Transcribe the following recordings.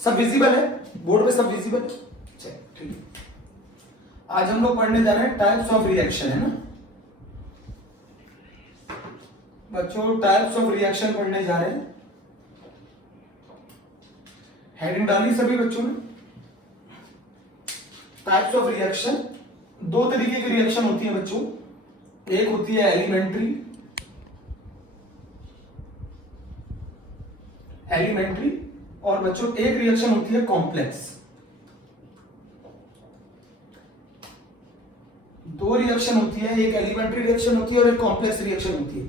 सब विजिबल है बोर्ड पे, सब विजिबल। चलिए ठीक है, आज हम लोग पढ़ने जा रहे हैं टाइप्स ऑफ रिएक्शन, है ना बच्चों? टाइप्स ऑफ रिएक्शन पढ़ने जा रहे हैं। हेडिंग डाली सभी बच्चों ने? टाइप्स ऑफ रिएक्शन, दो तरीके की रिएक्शन होती है बच्चों। एक होती है एलिमेंट्री, और बच्चों एक रिएक्शन होती है कॉम्प्लेक्स। दो रिएक्शन होती है, एक एलिमेंट्री रिएक्शन होती है और एक कॉम्प्लेक्स रिएक्शन होती है।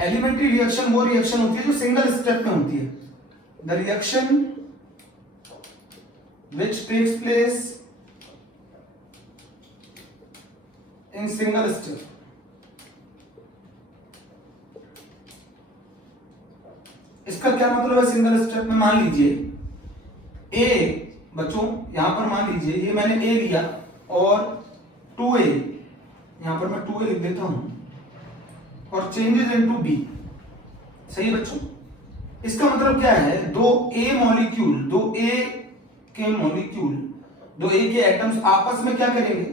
एलिमेंट्री रिएक्शन वो रिएक्शन होती है जो सिंगल स्टेप में होती है। The reaction which takes place in single step. इसका क्या मतलब है सिंगल स्टेप में? मान लीजिए ए, बच्चों यहां पर मान लीजिए ये मैंने ए लिया और 2a, यहां पर मैं 2a लिख देता हूं, और चेंजेस इनटू बी। सही बच्चों? इसका मतलब क्या है, दो ए के एटम्स आपस में क्या करेंगे?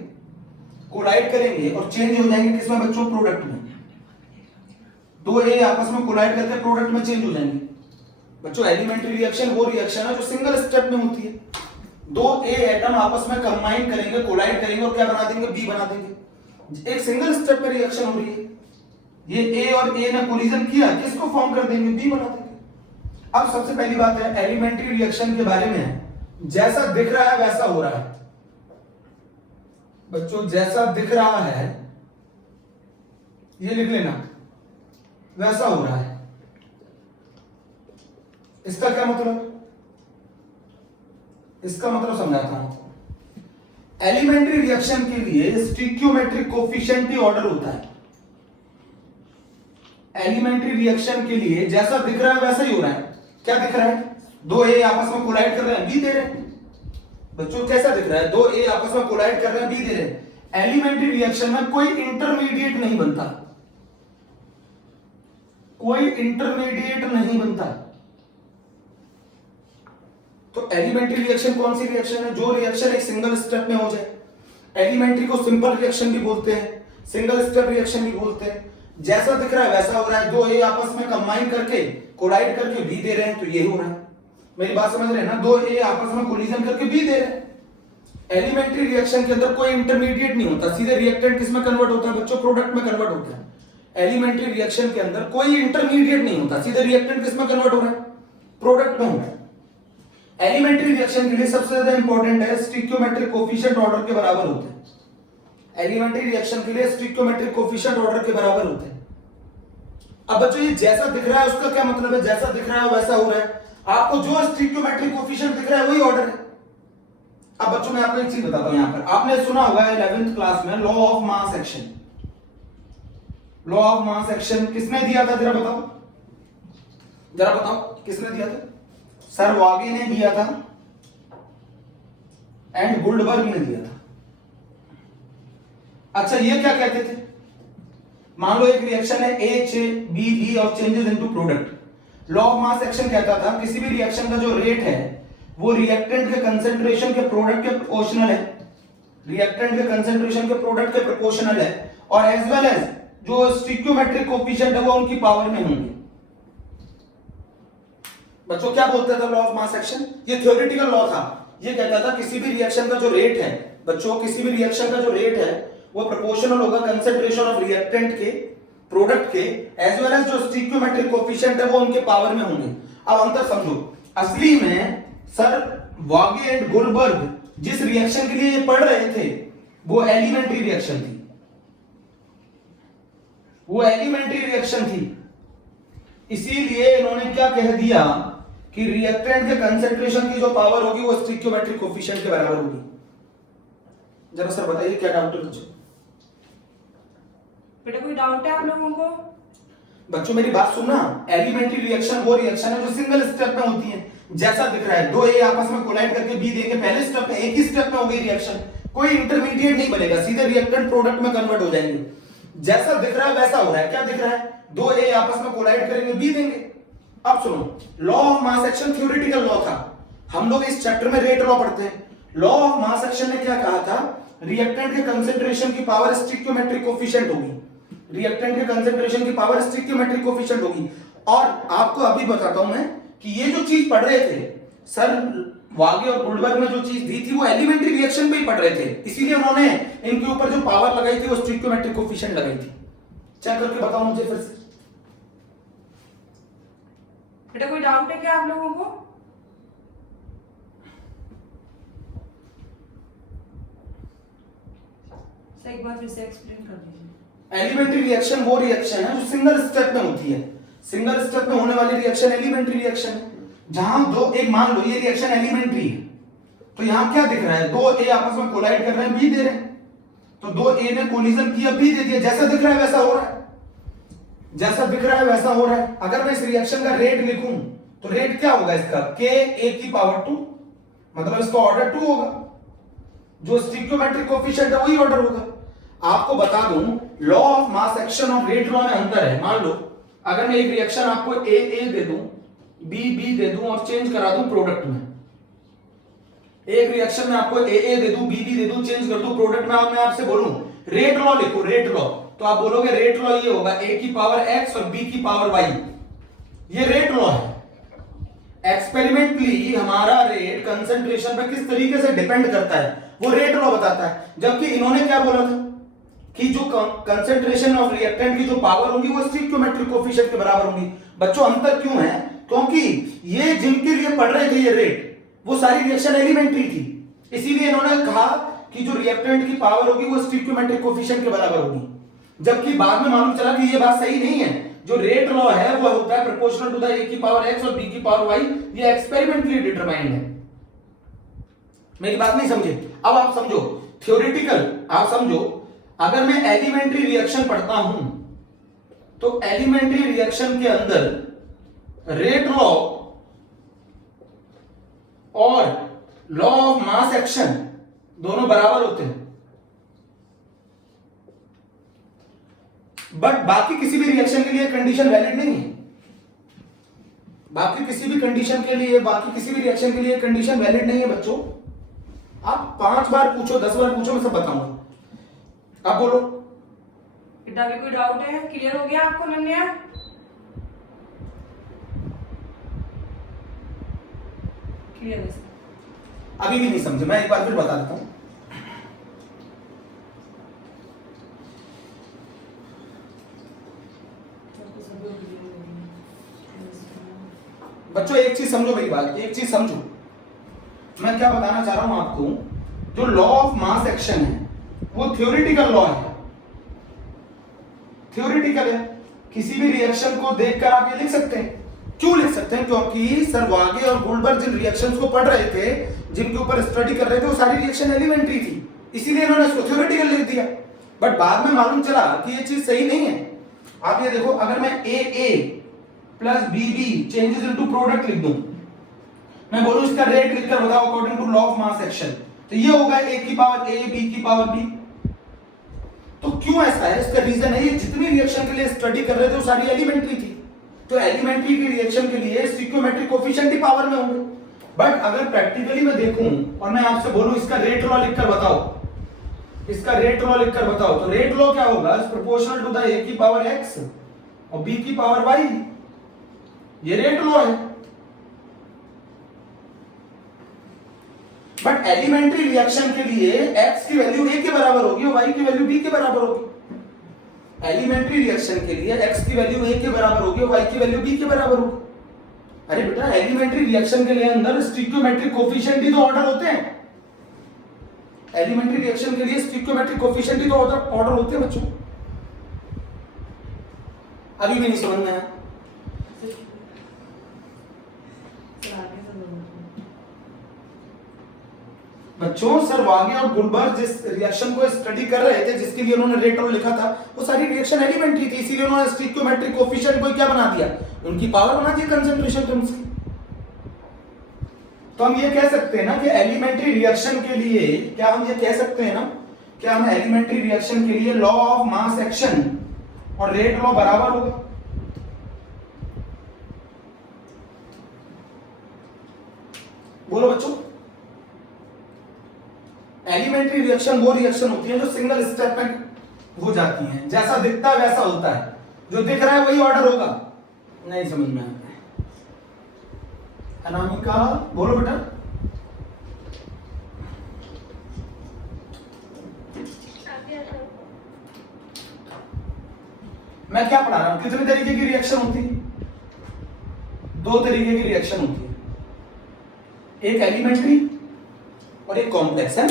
कोलाइड करेंगे और चेंज हो जाएंगे किसमें बच्चों? प्रोडक्ट में। दो ए आपस में कोलाइड करके प्रोडक्ट में चेंज हो जाएंगे। बच्चों एलिमेंट्री रिएक्शन वो रिएक्शन है जो सिंगल स्टेप में होती है। दो ए एटम आपस में कंबाइन करेंगे, कोलाइड करेंगे और क्या बना देंगे? बी बना देंगे। एक सिंगल स्टेप में रिएक्शन हो रही है। ये ए और ए ने कोलिजन किया, किसको फॉर्म कर देंगे? बी बना देंगे। अब सबसे पहली बात है एलिमेंट्री रिएक्शन के बारे में, जैसा दिख रहा है वैसा हो रहा है। बच्चों जैसा दिख रहा है, ये लिख लेना, वैसा हो रहा है। इसका क्या मतलब? इसका मतलब समझाता हूं। एलिमेंट्री रिएक्शन के लिए स्टिक्योमेट्रिक कोफिशिएंट ही ऑर्डर होता है। एलिमेंट्री रिएक्शन के लिए जैसा दिख रहा है वैसा ही हो रहा है। क्या दिख रहा है? दो ए आपस में कोलाइड कर रहे हैं, बी दे रहे हैं। बच्चों कैसा दिख रहा है? दो ए आपस में कोलाइड कर रहे हैं, बी दे रहे हैं। एलिमेंट्री रिएक्शन में कोई इंटरमीडिएट नहीं बनता, कोई इंटरमीडिएट नहीं बनता। तो एलिमेंट्री रिएक्शन कौन सी रिएक्शन है? जो रिएक्शन एक सिंगल स्टेप में हो जाए। एलिमेंट्री को सिंपल रिएक्शन भी बोलते हैं, सिंगल स्टेप रिएक्शन भी बोलते हैं। जैसा दिख रहा है वैसा हो रहा है। दो ए आपस में कंबाइन करके कोलाइड करके बी दे रहे हैं, तो ये हो रहा है। मेरी बात समझ रहे हैं ना? दो ए आपस में कोलिजन करके बी दे रहे हैं। एलिमेंट्री रिएक्शन के अंदर कोई इंटरमीडिएट नहीं होता, सीधे रिएक्टेंट किसमें कन्वर्ट होता है बच्चों? प्रोडक्ट में कन्वर्ट होता है। एलिमेंट्री रिएक्शन के अंदर कोई इंटरमीडिएट नहीं होता, सीधे रिएक्टेंट किसमें कन्वर्ट हो रहा है? प्रोडक्ट में हो रहा है। एलिमेंट्री रिएक्शन के लिए सबसे ज्यादा इंपॉर्टेंट है स्टिक्योमेट्रिक कोफिशिएंट ऑर्डर के बराबर होते हैं। एलिमेंट्री रिएक्शन के लिए स्टिक्योमेट्रिक कोफिशिएंट ऑर्डर के बराबर होते हैं। अब बच्चों ये जैसा दिख रहा है उसका क्या मतलब है? जैसा दिख रहा है वैसा हो रहा है। आपको जो स्टिक्योमेट्रिक कोफिशिएंट दिख रहा है वही ऑर्डर है। अब बच्चों मैं आपको एक चीज बताता हूं, यहां पर आपने सुना होगा 11th क्लास में law of mass action. Law of mass action किसने दिया था? जरा बताओ, जरा बताओ किसने दिया था? सर वागे ने दिया था एंड गुल्डबर्ग ने दिया था। अच्छा ये क्या कहते थे? मान लो एक रिएक्शन है H B B और changes into product. Law of mass action कहता था किसी भी रिएक्शन का जो रेट है वो रिएक्टेंट के कंसेंट्रेशन के प्रोडक्ट के प्रोपोर्शनल है। रिएक्टेंट के कंसेंट्रेशन के प्रोडक्ट के प्रोपोर्शनल है, और एज वेल एज जो स्टिक्योमेट्रिक कोफिशिएंट है वो उनकी पावर में होंगे। बच्चों क्या बोलता था लॉ ऑफ मास एक्शन? ये थ्योरेटिकल लॉ था। ये कहता था किसी भी रिएक्शन का जो रेट है बच्चों, किसी भी रिएक्शन का जो रेट है वो प्रोपोर्शनल होगा कंसेंट्रेशन ऑफ रिएक्टेंट के प्रोडक्ट के, एज वेल एज जो स्टिक्योमेट्रिक कोफिशिएंट है वो उनके पावर में होंगे। अब अंतर समझो। असली में सर वागे एंड गुल्डबर्ग जिस रिएक्शन के लिए ये पढ़ रहे थे वो एलिमेंट्री रिएक्शन थी, वो एलिमेंट्री रिएक्शन थी। इसीलिए इन्होंने क्या कह दिया कि रिएक्टेंट के कंसेंट्रेशन की जो पावर होगी वो स्टिक्योमेट्रिक कोफिशिएंट के बराबर होगी। जरा सर बताइए क्या डाउट है मुझे? बेटा कोई डाउट है आप लोगों को? बच्चों मेरी बात सुनना। एलिमेंट्री रिएक्शन वो रिएक्शन है जो सिंगल स्टेप में होती है। जैसा दिख रहा है दो ए आपस में कोलाइड करके बी देंगे, पहले स्टेप में एक ही स्टेप में हो गई रिएक्शन, कोई इंटरमीडिएट नहीं बनेगा, सीधे रिएक्टेंट प्रोडक्ट में कन्वर्ट हो जाएंगे। जैसा दिख रहा है वैसा हो रहा है। क्या दिख रहा है? दो ए आपस में कोलाइड करेंगे, बी देंगे। अब सुनो, law of mass action theoretical law था, हम लोग इस चैप्टर में रेट लॉ पढ़ते हैं। लॉ ऑफ मास एक्शन ने क्या कहा था, रिएक्टेंट के कंसेंट्रेशन की पावर स्टिक्योमेट्रिक कोफिशिएंट होगी, रिएक्टेंट के कंसेंट्रेशन की पावर स्टिक्योमेट्रिक कोफिशिएंट होगी। और आपको अभी बताता हूं मैं कि ये जो चीज पढ़ रहे थे सर वागे और गुल्डबर्ग में, जो चीज दी थी वो एलिमेंट्री रिएक्शन पे ही पढ़ रहे थे, इसीलिए उन्होंने इनके ऊपर जो पावर लगाई थी वो स्टिक्योमेट्रिक कोफिशिएंट लगाई थी। चेक करके बताओ मुझे फिर से। बेटा कोई डाउट है क्या आप लोगों को? सर एक बार फिर से एक्सप्लेन कर दीजिए। एलिमेंट्री रिएक्शन वो रिएक्शन है जो सिंगल स्टेप में होती है। सिंगल स्टेप में होने वाली रिएक्शन एलिमेंट्री रिएक्शन है, जहां दो, एक मान लो ये रिएक्शन एलिमेंट्री है, तो यहां क्या दिख रहा है, दो ए आपस में कोलाइड कर रहे हैं, बी दे रहे हैं, तो दो ए ने कोलिजन किया, बी दे दिया, जैसा दिख रहा है वैसा हो रहा है, जैसा दिख रहा है वैसा हो रहा है। अगर मैं इस रिएक्शन का रेट लिखूं तो रेट क्या होगा इसका, k a की पावर 2, मतलब इसका ऑर्डर 2 होगा, जो स्टिक्योमेट्रिक कोफिशिएंट है वही ऑर्डर होगा। आपको बता दूं लॉ ऑफ मास एक्शन और रेट लॉ में अंतर है। मान लो अगर मैं एक रिएक्शन आपको ए दे दूं, बी दे दूं और चेंज करा दूं प्रोडक्ट में, एक रिएक्शन में आपको ए दे दूं, बी दे दूं, चेंज कर दूं प्रोडक्ट में, और मैं आपसे बोलूं रेट लॉ लिखो, रेट लॉ, तो आप बोलोगे रेट लॉ ये होगा a की पावर x और b की पावर y, ये रेट लॉ है। एक्सपेरिमेंटली हमारा रेट कंसंट्रेशन पे किस तरीके से डिपेंड करता है वो रेट लॉ बताता है, जबकि इन्होंने क्या बोला था कि जो कंसंट्रेशन ऑफ रिएक्टेंट की जो पावर होगी वो स्टिक्योमेट्रिक कोफिशिएंट के बराबर होगी। बच्चों अंतर क्यों है, क्योंकि ये जिनके लिए पढ़ रहे थे ये रेट, वो सारी रिएक्शन एलिमेंट्री थी, इसीलिए इन्होंने कहा कि जो रिएक्टेंट की पावर होगी वो स्टिक्योमेट्रिक कोफिशिएंट के बराबर होगी। जबकि बाद में मालूम चला कि ये बात सही नहीं है, जो रेट लॉ है वो होता है प्रोपोर्शनल टू द a की पावर x और b की पावर y, ये एक्सपेरिमेंटली डिटरमाइंड है। मेरी बात नहीं समझे? अब आप समझो, थ्योरेटिकल आप समझो, अगर मैं एलिमेंट्री रिएक्शन पढ़ता हूं तो एलिमेंट्री रिएक्शन के अंदर रेट लॉ और लॉ ऑफ मास एक्शन दोनों बराबर होते हैं, बट बाकी किसी भी रिएक्शन के लिए कंडीशन वैलिड नहीं है। बाकी किसी भी कंडीशन के लिए, बाकी किसी भी रिएक्शन के लिए कंडीशन वैलिड नहीं है बच्चों। आप 5 बार पूछो, 10 बार पूछो, मैं सब बताऊंगा। आप बोलो बेटा अभी कोई डाउट है? क्लियर हो गया आपको नन्या? क्लियर है सर? अभी भी नहीं समझे, मैं एक बार फिर बता देता हूं। बच्चों एक चीज समझो मेरी बात, एक चीज समझो, मैं क्या बताना चाह रहा हूं आपको। जो लॉ ऑफ मास एक्शन है वो थ्योरेटिकल लॉ है, थ्योरेटिकल है। किसी भी रिएक्शन को देखकर आप ये लिख सकते हैं। क्यों लिख सकते हैं? क्योंकि सर वागे और गुल्डबर्ग जिन रिएक्शंस को पढ़ रहे थे, जिनके ऊपर स्टडी कर रहे थे, वो सारी रिएक्शन एलिमेंट्री थी, इसीलिए इन्होंने इसको थ्योरेटिकल लिख दिया। बट बाद में मालूम चला कि ये चीज सही नहीं है। आप ये देखो, अगर मैं A plus B changes into product लिख दूं, मैं बोलूं इसका रेट लिखकर बताओ according to law of mass action, तो ये होगा a की पावर a, b की पावर b। तो क्यों ऐसा है? इसका रीजन है, ये जितनी रिएक्शन के लिए स्टडी कर रहे थे वो सारी एलिमेंट्री थी, तो एलिमेंट्री की रिएक्शन के लिए स्टिक्योमेट्रिक कोफिशिएंट ही पावर में होंगे। बट अगर प्रैक्टिकली मैं देखूं और मैं आपसे बोलूं इसका रेट लॉ लिखकर बताओ, इसका रेट लॉ लिखकर बताओ, तो रेट लॉ क्या होगा? प्रोपोर्शनल टू द a की पावर x और b की पावर y, ये रेट लॉ है। बट एलिमेंट्री रिएक्शन के लिए x की वैल्यू a के बराबर होगी और y की वैल्यू b के बराबर होगी। एलिमेंट्री रिएक्शन के लिए x की वैल्यू a के बराबर होगी और y की वैल्यू b के बराबर होगी। अरे बेटा एलिमेंट्री रिएक्शन के लिए अंदर स्टिक्योमेट्रिक कोफिशिएंट ही तो ऑर्डर होते हैं। एलिमेंट्री रिएक्शन के लिए स्टिक्योमेट्रिक कोफिशिएंट ही तो ऑर्डर होते हैं बच्चों। अभी भी नहीं समझ में आया? बच्चों सर वागे और गुल्डबर्ग जिस रिएक्शन को स्टडी कर रहे थे, जिसके लिए उन्होंने रेट लॉ लिखा था, वो सारी रिएक्शन एलिमेंट्री थी, इसीलिए उन्होंने स्टिक्योमेट्रिक कोफिशिएंट को क्या बना दिया? उनकी पावर बना दिया कंसंट्रेशन टर्म्स की। तो हम ये कह सकते हैं ना कि एलिमेंट्री रिएक्शन के लिए, क्या हम ये कह सकते हैं ना, क्या हम एलिमेंट्री रिएक्शन के लिए लॉ ऑफ मास एक्शन और रेट लॉ बराबर होगा? बोलो बच्चों। एलिमेंट्री रिएक्शन वो रिएक्शन होती है जो सिंगल स्टेप में हो जाती हैं, जैसा दिखता है वैसा होता है, जो दिख रहा है वही ऑर्डर होगा। नहीं समझ में आता है। अनामिका बोलो बेटा। मैं क्या पढ़ा रहा हूं? कितने तरीके की रिएक्शन होती है? दो तरीके की रिएक्शन होती है, एक एलिमेंट्री और एक कॉम्प्लेक्स है।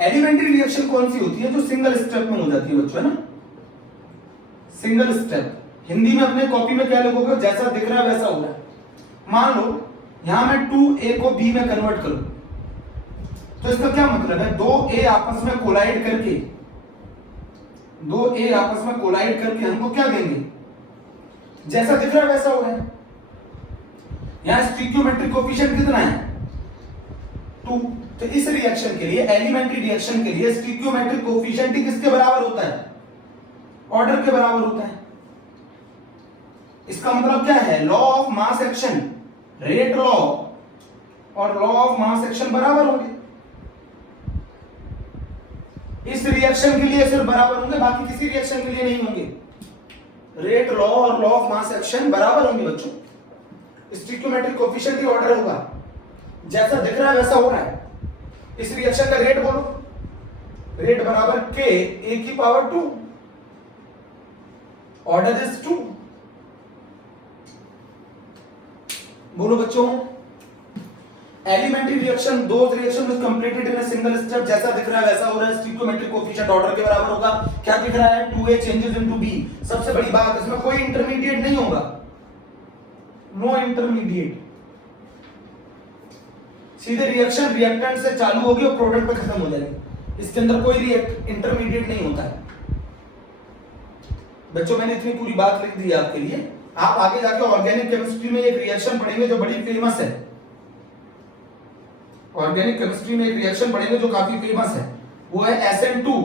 एलिमेंट्री रिएक्शन कौन सी होती है? जो सिंगल स्टेप में हो जाती है बच्चों, है ना, सिंगल स्टेप। हिंदी में अपने कॉपी में क्या लिखोगे? जैसा दिख रहा है वैसा हो रहा है। मान लो यहां मैं 2a को b में कन्वर्ट करूं, तो इसका क्या मतलब है? 2a आपस में कोलाइड करके, 2a आपस में कोलाइड करके हमको क्या देंगे? जैसा दिख रहा है वैसा हो रहा है। यहां स्टिक्योमेट्रिक कोएफिशिएंट कितना है? 2। तो इस रिएक्शन के लिए, एलिमेंट्री रिएक्शन के लिए स्टिक्योमेट्रिक कोएफिशिएंट किसके बराबर होता है? ऑर्डर के बराबर होता है। इसका मतलब क्या है? Law of mass action, rate law और लॉ ऑफ मास एक्शन बराबर होंगे। इस रिएक्शन के लिए सिर्फ बराबर होंगे, बाकी किसी रिएक्शन के लिए नहीं होंगे। रेट लॉ और लॉ ऑफ मास एक्शन बराबर होंगे बच्चों। स्टिक्योमेट्रिक कोएफिशिएंट ही ऑर्डर होगा, जैसा दिख रहा है वैसा हो रहा है। इस रिएक्शन का रेट बोलो। रेट बराबर k a की पावर 2, ऑर्डर इज 2। बोलो बच्चों। एलिमेंट्री रिएक्शन, दो reaction which completed in a single step, जैसा दिख रहा है वैसा हो रहा है। स्टिक्योमेट्रिक कोएफिशिएंट ऑर्डर के बराबर होगा। क्या दिख रहा है? 2a changes into b। सबसे बड़ी बात, इसमें कोई इंटरमीडिएट नहीं होगा, नो इंटरमीडिएट। सीधे रिएक्शन रिएक्टेंट से चालू होगी और प्रोडक्ट पे खत्म हो जाएगी। इसके अंदर कोई इंटरमीडिएट नहीं होता है। बच्चों मैंने इतनी पूरी बात लिख दी है आपके लिए। आप आगे जाके ऑर्गेनिक केमिस्ट्री में एक रिएक्शन पढ़ेंगे जो बड़ी फेमस है। ऑर्गेनिक केमिस्ट्री में एक रिएक्शन पढ़ेंगे जो काफी फेमस है, वो है SN2।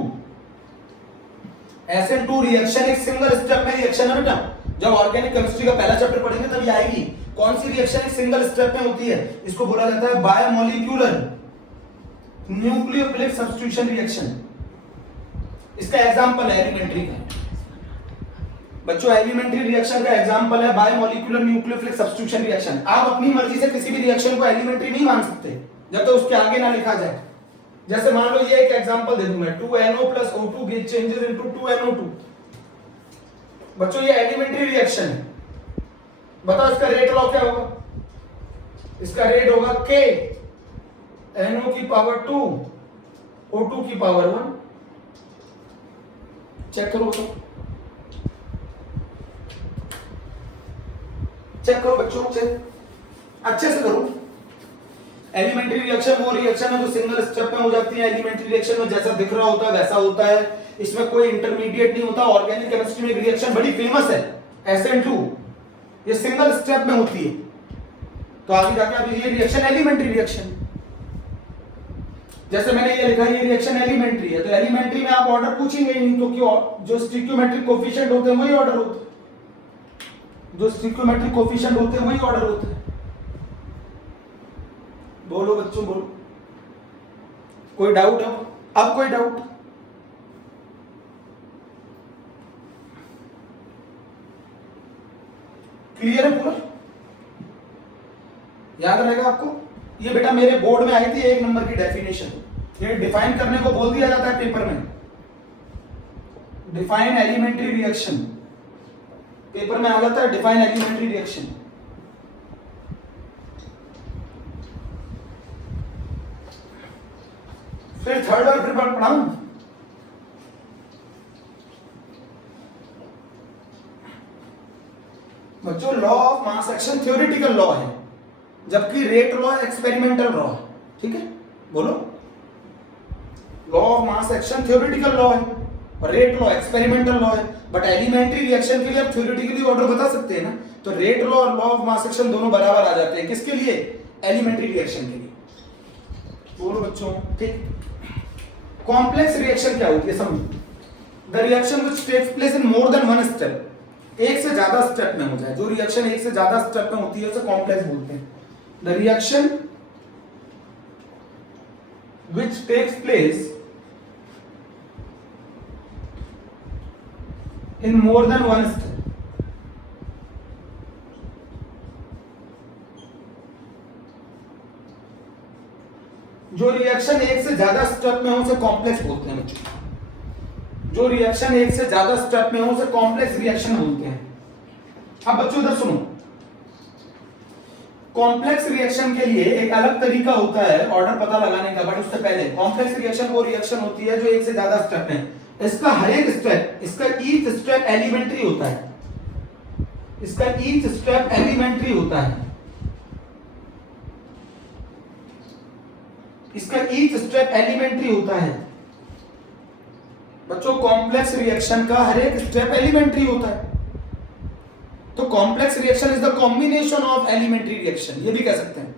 SN2 रिएक्शन एक सिंगल स्टेप में रिएक्शन है बेटा। जब ऑर्गेनिक केमिस्ट्री का पहला चैप्टर पढ़ेंगे तभी आएगी। कौन सी रिएक्शन एक सिंगल स्टेप में होती है? इसको बोला जाता है बायोमोलिक्यूलर न्यूक्लियोफिलिक सब्स्टिट्यूशन रिएक्शन। इसका एग्जांपल है एलिमेंट्री का। बच्चों एलिमेंट्री रिएक्शन का एग्जांपल है बायोमोलिक्यूलर न्यूक्लियोफिलिक सब्स्टिट्यूशन रिएक्शन। आप अपनी मर्जी से किसी भी रिएक्शन को एलिमेंट्री नहीं मान सकते जब तक उसके आगे ना लिखा जाए। जैसे मान लो ये एक एग्जांपल दे दूं मैं, 2NO + O2 gate changes into 2NO2। बच्चों ये एलिमेंट्री रिएक्शन है। बताओ इसका रेट लॉ क्या होगा? इसका रेट होगा k NO की पावर 2 O2 की पावर 1। चेक करो तो, चेक करो बच्चों, चेक अच्छे से करो। एलिमेंट्री रिएक्शन वो रिएक्शन है जो सिंगल स्टेप में हो जाती है। एलिमेंट्री रिएक्शन में जैसा दिख रहा होता है वैसा होता है, इसमें कोई इंटरमीडिएट नहीं होता। ऑर्गेनिक केमिस्ट्री में एक रिएक्शन बड़ी फेमस है SN2, ये सिंगल स्टेप में होती है। तो आगे जाके अब ये रिएक्शन एलिमेंट्री रिएक्शन, जैसे मैंने ये लिखा है ये रिएक्शन एलिमेंट्री है, तो एलिमेंट्री में आप ऑर्डर पूछेंगे नहीं, क्योंकि जो स्टिक्योमेट्रिक कोएफिशिएंट होते हैं वही ऑर्डर होते हैं। जो स्टिक्योमेट्रिक कोएफिशिएंट होते हैं वही ऑर्डर होते हैं। बोलो बच्चों बोलो। कोई डाउट है? अब कोई डाउट? क्लियर है पूरा? याद रहेगा आपको? ये बेटा मेरे बोर्ड में आई थी 1 नंबर की डेफिनेशन। ये डिफाइन करने को बोल दिया जाता है पेपर में। डिफाइन एलिमेंट्री रिएक्शन पेपर में आ जाता है, डिफाइन एलिमेंट्री रिएक्शन। फिर थर्ड और फिर पढ़ाऊं। बच्चों law of mass action theoretical law है, जबकि रेट लॉ एक्सपेरिमेंटल लॉ है। ठीक है, बोलो। Law of mass action theoretical law है और रेट लॉ एक्सपेरिमेंटल लॉ है। बट एलिमेंट्री रिएक्शन के लिए आप थ्योरेटिकली ऑर्डर बता सकते हैं ना, तो रेट लॉ और लॉ ऑफ मास एक्शन दोनों बराबर आ जाते हैं। किसके लिए? एलिमेंट्री रिएक्शन के लिए। बोलो बच्चों। ठीक। कॉम्प्लेक्स रिएक्शन क्या होती है समझो। The reaction which takes place in more than one step, एक से ज्यादा स्टेप में हो जाए। जो रिएक्शन एक से ज्यादा स्टेप में होती है उसे कॉम्प्लेक्स बोलते हैं। The reaction which takes place in more than one step. जो रिएक्शन एक से ज्यादा स्टेप में हो उसे कॉम्प्लेक्स बोलते हैं बच्चों। जो रिएक्शन एक से ज्यादा स्टेप में हो उसे कॉम्प्लेक्स रिएक्शन बोलते हैं। अब बच्चों इधर सुनो, कॉम्प्लेक्स रिएक्शन के लिए एक अलग तरीका होता है ऑर्डर पता लगाने का, बट उससे पहले कॉम्प्लेक्स रिएक्शन वो रिएक्शन होती है जो एक से ज्यादा स्टेप में, इसका हर एक स्टेप, इसका ईच स्टेप एलिमेंट्री होता है, इसका ईच स्टेप एलिमेंट्री होता है, इसका ईच स्टेप एलिमेंट्री होता है बच्चों। कॉम्प्लेक्स रिएक्शन का हर एक स्टेप एलिमेंट्री होता है। तो complex reaction is the combination of elementary reaction, ये भी कह सकते हैं।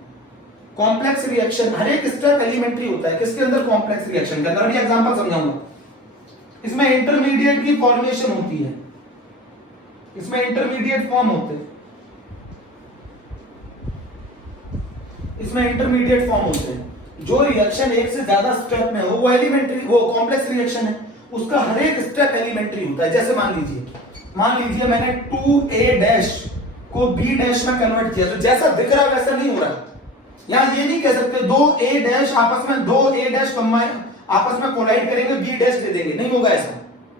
कॉम्प्लेक्स रिएक्शन हर एक स्टेप एलिमेंट्री होता है। किसके अंदर? कॉम्प्लेक्स रिएक्शन के अंदर। अभी एग्जांपल समझाऊंगा। इसमें इंटरमीडिएट की फॉर्मेशन होती है, इसमें इंटरमीडिएट फॉर्म होते हैं, इसमें इंटरमीडिएट फॉर्म होते हैं। जो रिएक्शन एक से ज्यादा स्टेप में हो वो एलिमेंट्री, वो कॉम्प्लेक्स रिएक्शन है, उसका हर एक स्टेप एलिमेंट्री होता है। जैसे मान लीजिए मैंने 2a डैश को b डैश में कन्वर्ट किया, तो जैसा दिख रहा है वैसा नहीं हो रहा। यहां ये नहीं कह सकते 2a डैश आपस में 2a डैश कंबाइन आपस में कोलाइड करेंगे b डैश दे देंगे, नहीं होगा ऐसा।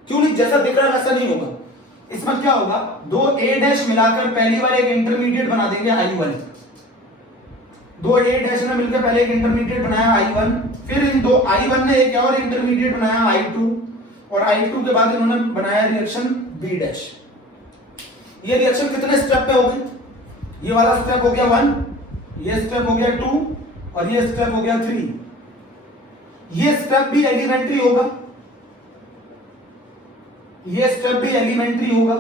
क्यों नहीं? जैसा दिख रहा है वैसा नहीं होगा। इसमें क्या होगा, 2a डैश मिलाकर पहली बार एक इंटरमीडिएट बना देंगे i1, 2a डैश ने मिलकर पहले एक इंटरमीडिएट बनाया i1, फिर इन दो i1 ने एक और इंटरमीडिएट बनाया i2, और i2 के बाद इन्होंने बनाया रिएक्शन b डैश। ये रिएक्शन कितने स्टेप पे हो गई? ये वाला स्टेप हो गया 1, ये स्टेप हो गया 2, और ये स्टेप हो गया 3। ये स्टेप भी एलिमेंट्री होगा, ये स्टेप भी एलिमेंट्री होगा,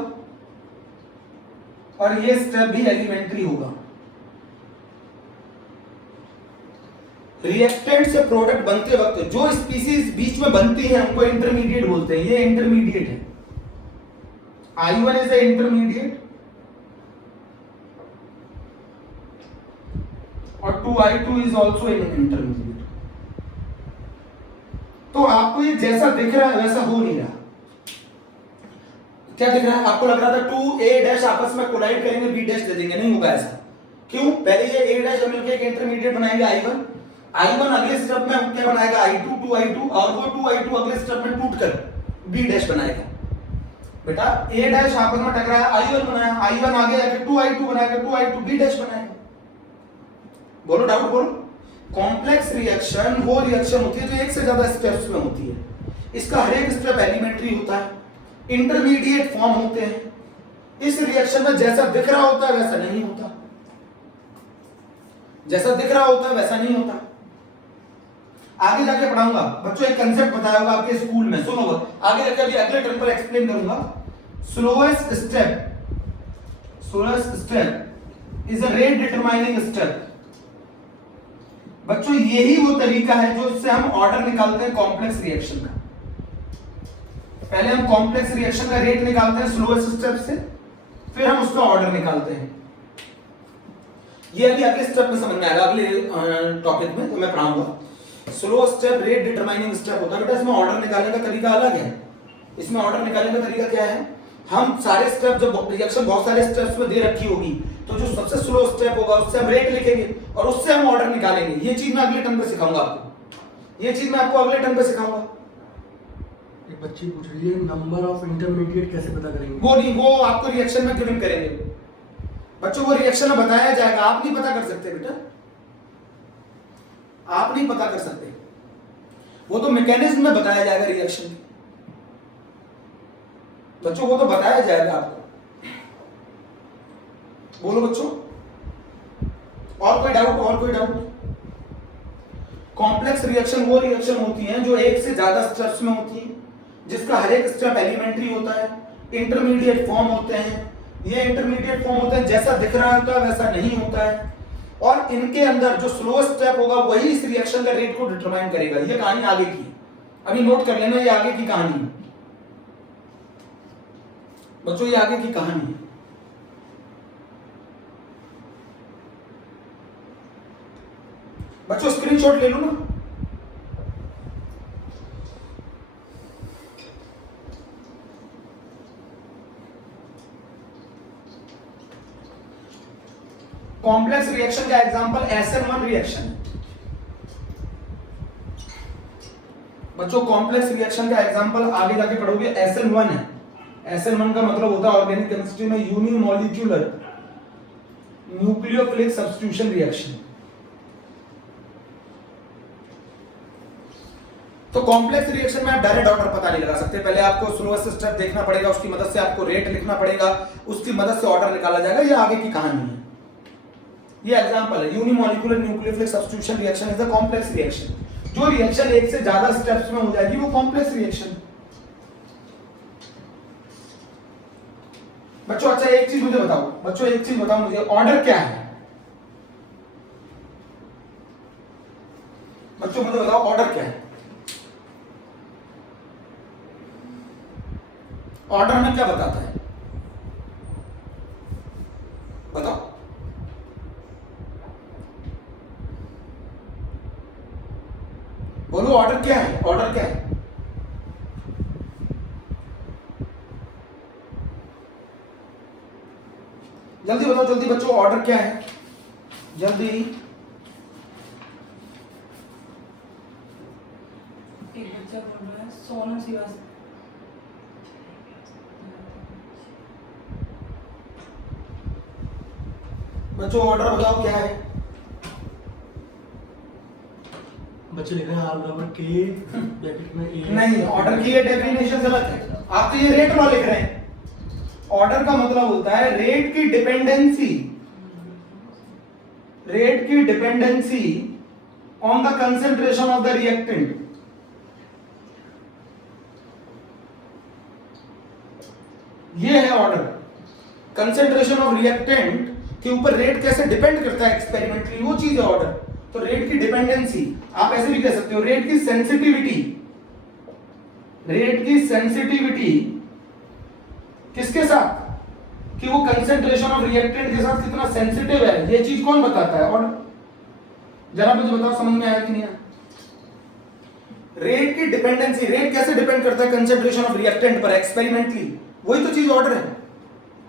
और ये स्टेप भी एलिमेंट्री होगा। रिएक्टेंट से प्रोडक्ट बनते वक्त जो स्पीसीज बीच में बनती है उनको इंटरमीडिएट बोलते हैं। ये इंटरमीडिएट है, I1 is the intermediate और 2I2 is also an intermediate। तो आपको ये जैसा दिख रहा है वैसा हो नहीं रहा। क्या दिख रहा है? आपको लग रहा था 2a डैश आपस में कोलाइड करेंगे b डैश दे देंगे, नहीं होगा ऐसा। क्यों? पहले ये a डैश मिलकर एक इंटरमीडिएट बनाएंगे I1 अगले स्टेप में क्या बनाएगा I2 2I2, और वो 2I2 अगले स्टेप में टूटकर b डैश बनाएगा। बेटा a डैश आपस में टकराया, I1 बनाया, I1 आगे जाके 2I2 बनाएगा, 2I2 b डैश बनाएगा। बोलो, डाउट बोलो। कॉम्प्लेक्स रिएक्शन वो रिएक्शन होती है जो एक से ज्यादा स्टेप्स में होती है। इसका हर एक स्टेप एलिमेंट्री होता है, इंटरमीडिएट फॉर्म होते हैं। इस रिएक्शन में जैसा दिख रहा होता है वैसा नहीं होता, जैसा दिख रहा होता है वैसा नहीं होता। आगे जाके पढ़ाऊंगा बच्चों, एक कंसेप्ट बताया होगा आपके स्कूल में, सुनो आगे जाके अभी अगले टर्म पर एक्सप्लेन करूंगा। Slowest step is a rate determining step. बच्चों यही वो तरीका है जो इससे हम ऑर्डर निकालते हैं कॉम्प्लेक्स रिएक्शन का। पहले हम कॉम्प्लेक्स रिएक्शन का रेट निकालते हैं स्लोएस्ट स्टेप से, फिर हम उसका ऑर्डर निकालते हैं। ये अभी अगले स्टेप में समझ में आएगा, अगले टॉपिक में तो मैं पढ़ाऊंगा। Slow step rate determining step होता है बेटा। इसमें ऑर्डर निकालने का तरीका अलग है। इसमें ऑर्डर निकालने का तरीका क्या है, हम सारे स्टेप, जब रिएक्शन बहुत सारे स्टेप्स में दे रखी होगी तो जो सबसे स्लो स्टेप होगा उससे हम रेट लिखेंगे और उससे हम ऑर्डर निकालेंगे। ये चीज मैं अगले टर्म पे सिखाऊंगा आपको, ये चीज मैं आपको अगले टर्म पे सिखाऊंगा। एक बच्ची पूछ रही है नंबर ऑफ इंटरमीडिएट कैसे पता करेंगे? वो नहीं, वो आपको रिएक्शन में गिवन करेंगे बच्चों, वो रिएक्शन में बताया जाएगा। आप नहीं पता कर सकते बेटा, आप नहीं पता कर सकते, वो तो मैकेनिज्म में बताया जाएगा रिएक्शन। बच्चों वो तो बताया जाएगा आपको। बोलो बच्चों, और कोई डाउट? और कोई डाउट? कॉम्प्लेक्स रिएक्शन वो रिएक्शन होती हैं जो एक से ज्यादा स्टेप्स में होती हैं, जिसका हर एक स्टेप एलिमेंट्री होता है, इंटरमीडिएट फॉर्म होते हैं। ये इंटरमीडिएट फॉर्म होते हैं, जैसा दिख रहा होता है वैसा नहीं होता है, और इनके अंदर जो स्लो स्टेप होगा वही इस रिएक्शन का रेट को डिटरमाइन करेगा। ये कहानी आगे की है, अभी नोट कर लेना, ये आगे की कहानी है बच्चों, ये आगे की कहानी है। बच्चों स्क्रीनशॉट ले लो ना, कॉम्प्लेक्स रिएक्शन का एग्जांपल SN1 रिएक्शन है। बच्चों कॉम्प्लेक्स रिएक्शन का एग्जांपल आगे जाके पढ़ोगे SN1 है। SN1 का मतलब होता है ऑर्गेनिक केमिस्ट्री में यूनिमॉलिक्यूलर न्यूक्लियोफिलिक सब्स्टिट्यूशन रिएक्शन। तो कॉम्प्लेक्स रिएक्शन में आप डायरेक्ट ऑर्डर पता नहीं लगा सकते, पहले आपको स्लोएस्ट स्टेप देखना पड़ेगा, उसकी मदद से आपको रेट लिखना पड़ेगा, उसकी मदद से ऑर्डर निकाला जाएगा। ये आगे की कहानी है। ये एग्जांपल है unimolecular nucleophilic substitution reaction is a complex reaction. जो रिएक्शन एक से ज्यादा स्टेप्स में हो जाएगी वो कॉम्प्लेक्स रिएक्शन। बच्चों अच्छा एक चीज मुझे बताओ, बच्चों एक चीज बताओ मुझे, ऑर्डर क्या है? बच्चों मुझे बताओ ऑर्डर क्या है? ऑर्डर में क्या बताता है? बताओ। बोलो ऑर्डर क्या है? ऑर्डर क्या है? जल्दी बताओ, जल्दी बच्चों ऑर्डर क्या है? जल्दी। एक बच्चा बोल रहा है सोनू श्रीवास्तव। बच्चों ऑर्डर बताओ क्या है? बच्चे लिख रहे हैं R बराबर K ब्रैकेट में A। नहीं, ऑर्डर की ये डेफिनेशन गलत है। आप तो ये रेट लॉ लिख रहे हैं। ऑर्डर का मतलब होता है रेट की डिपेंडेंसी, रेट की dependency on the concentration of the reactant. ये है ऑर्डर। कंसेंट्रेशन ऑफ रिएक्टेंट के ऊपर रेट कैसे डिपेंड करता है एक्सपेरिमेंटली, वो चीज है ऑर्डर। तो रेट की डिपेंडेंसी, आप ऐसे भी कह सकते हो रेट की सेंसिटिविटी, रेट की सेंसिटिविटी किसके साथ, कि वो कंसेंट्रेशन ऑफ रिएक्टेंट के साथ कितना सेंसिटिव है, ये चीज कौन बताता है? ऑर्डर। जरा मुझे बताओ समझ में आया कि नहीं आया? रेट की डिपेंडेंसी, रेट कैसे डिपेंड करता है कंसेंट्रेशन ऑफ रिएक्टेंट पर एक्सपेरिमेंटली, वही तो चीज ऑर्डर है।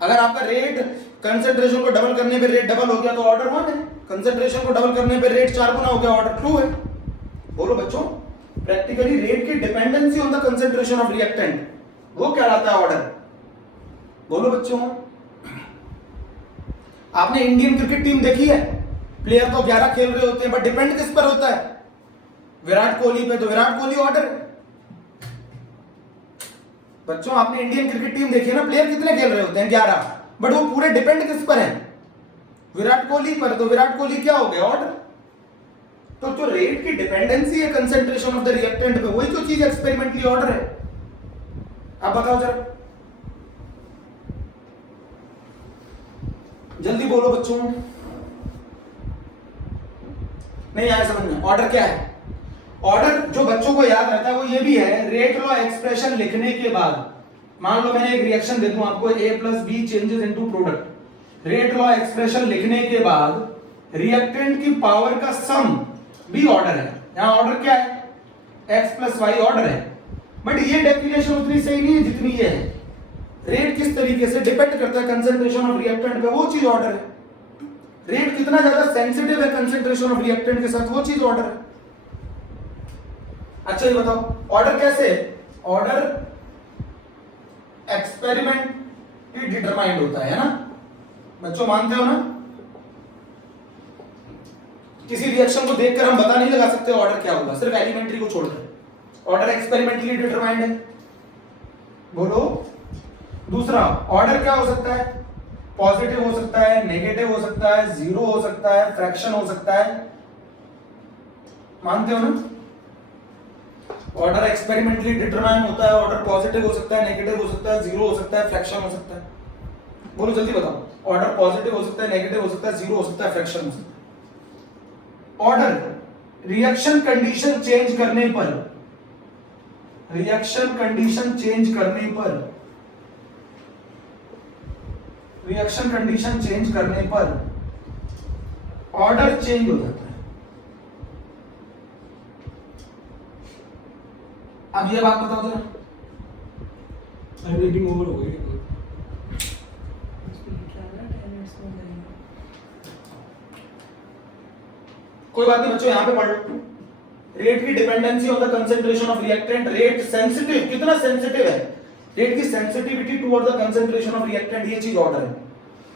अगर आपका रेट कंसेंट्रेशन को डबल करने पे रेट डबल हो गया तो ऑर्डर 1 है, कंसेंट्रेशन को डबल करने पे रेट 4 गुना हो गया ऑर्डर 2 है। बोलो बच्चों, प्रैक्टिकली रेट की dependency on the concentration of reactant वो कहलाता है ऑर्डर। बोलो बच्चों, आपने इंडियन क्रिकेट टीम देखी है? प्लेयर तो 11 खेल रहे होते हैं, बट डिपेंड किस पर होता है? विराट कोहली पे। तो विराट कोहली ऑर्डर है। बच्चों आपने इंडियन क्रिकेट टीम देखी है ना, प्लेयर कितने खेल रहे होते हैं? 11, बट वो पूरे डिपेंड किस पर है? विराट कोहली पर। तो विराट कोहली क्या हो गया? ऑर्डर। तो जो रेट की डिपेंडेंसी है कंसेंट्रेशन ऑफ द रिएक्टेंट पे, वही तो चीज एक्सपेरिमेंटली ऑर्डर है। आप बताओ जरा, जल्दी बोलो बच्चों। नहीं आया समझ में? ऑर्डर क्या है? ऑर्डर जो बच्चों को याद रहता है वो ये भी है, रेट लॉ एक्सप्रेशन लिखने के बाद, मान लो मैंने एक रिएक्शन दे दूं आपको, A + B changes into product. Rate law expression लिखने के बाद रिएक्टेंट की पावर का सम भी ऑर्डर है। यहां ऑर्डर क्या है? x + y ऑर्डर है। बट ये डेफिनेशन उतनी सही नहीं है जितनी ये है। रेट किस तरीके से डिपेंड करता है कंसेंट्रेशन ऑफ रिएक्टेंट पे, वो चीज ऑर्डर है। रेट कितना ज्यादा सेंसिटिव है कंसेंट्रेशन ऑफ रिएक्टेंट के साथ, वो चीज ऑर्डर है। अच्छा ये बताओ ऑर्डर कैसे? ऑर्डर एक्सपेरिमेंट ही डिटरमाइंड होता है ना बच्चों, मानते हो ना? किसी रिएक्शन को देखकर हम पता नहीं लगा सकते ऑर्डर क्या होगा, सिर्फ एलिमेंट्री को छोड़कर। ऑर्डर एक्सपेरिमेंटली डिटरमाइंड है। बोलो। दूसरा ऑर्डर क्या हो सकता है? पॉजिटिव हो सकता है, नेगेटिव हो सकता है, जीरो हो सकता है, फ्रैक्शन हो सकता है। मानते हो ना? ऑर्डर एक्सपेरिमेंटली डिटरमाइन होता है। ऑर्डर पॉजिटिव हो सकता है, नेगेटिव हो सकता है, जीरो हो सकता है, फ्रैक्शन हो सकता है। बोलो जल्दी बताओ। ऑर्डर पॉजिटिव हो सकता है, नेगेटिव हो सकता है, जीरो हो सकता है, फ्रैक्शन हो सकता है। ऑर्डर रिएक्शन कंडीशन चेंज करने पर, रिएक्शन कंडीशन चेंज करने पर, रिएक्शन कंडीशन चेंज करने पर ऑर्डर चेंज हो जाता है। अब ये बात बताओ जरा। मीटिंग ओवर हो गई। कोई बात नहीं बच्चों, यहाँ पे पढ़ लो। रेट की dependency on the concentration of reactant, rate sensitive, कितना सेंसिटिव है, रेट की sensitivity toward the concentration of reactant, ये चीज ऑर्डर है।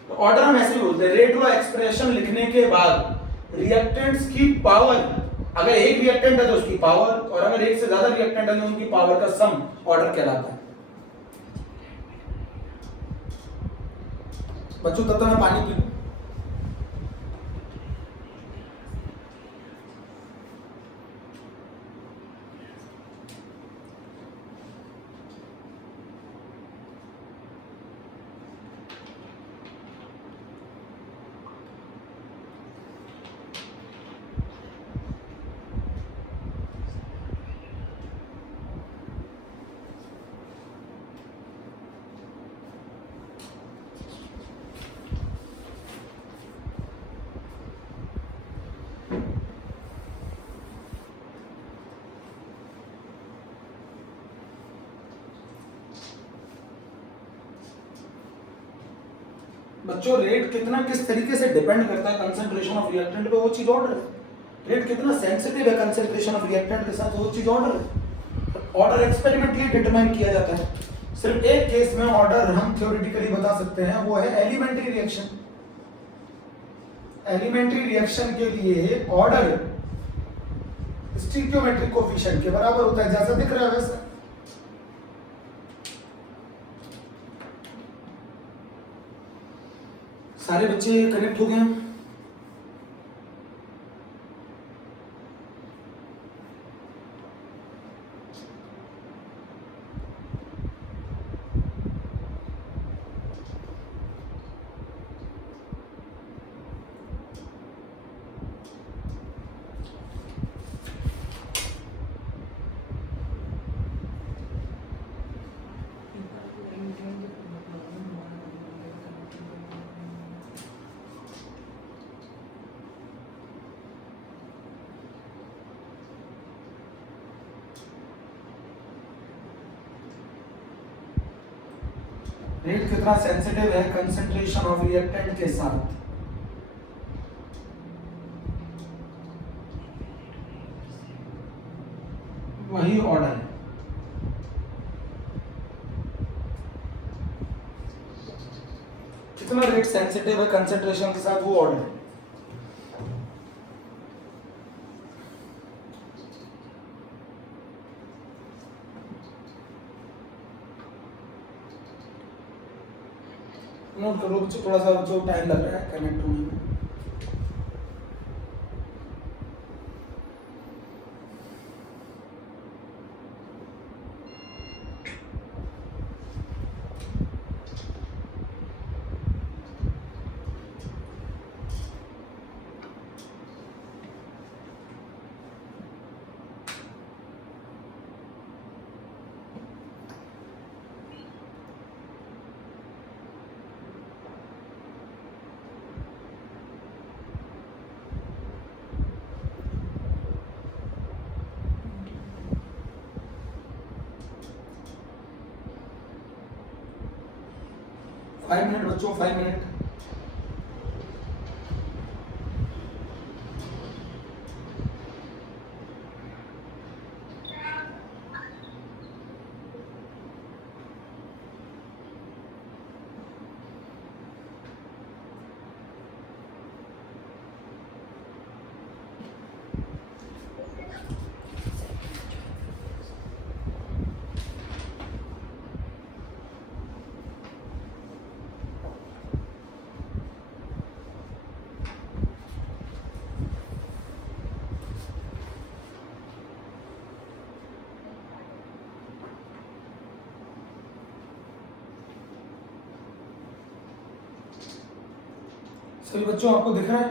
तो ऑर्डर हम ऐसे बोलते हैं, रेट व एक्सप्रेशन लिखने के बाद रिएक्टेंट्स की पावर, अगर एक रिएक्टेंट है तो उसकी पावर, और अगर एक से ज्यादा रिएक्टेंट है तो उनकी पावर का सम ऑर्डर कहलाता है। बच्चों तब तक मैं पानी पी लूं। बच्चों रेट कितना किस तरीके से डिपेंड करता है कंसंट्रेशन ऑफ रिएक्टेंट पे, वो चीज ऑर्डर है। रेट कितना सेंसिटिव है कंसंट्रेशन ऑफ रिएक्टेंट के साथ, वो चीज ऑर्डर है। ऑर्डर एक्सपेरिमेंटली डिटरमाइन किया जाता है। सिर्फ एक केस में ऑर्डर हम थ्योरेटिकली बता सकते हैं, वो है एलिमेंट्री रिएक्शन। एलिमेंट्री रिएक्शन के लिए ऑर्डर स्टिकियोमेट्रिक कोफिशिएंट के बराबर होता है, जैसा दिख रहा है वैसा। सारे बच्चे कनेक्ट हो गए हैं? रेट कितना सेंसिटिव है कंसंट्रेशन ऑफ रिएक्टेंट के साथ, वही ऑर्डर है। कितना रेट सेंसिटिव है कंसंट्रेशन के साथ, वो ऑर्डर है। नोट करो बच्चों, थोड़ा सा जो टाइम लग रहा है कनेक्ट होने में। फाइव मिनट बच्चों, 5 मिनट। सभी बच्चों आपको दिख रहा है?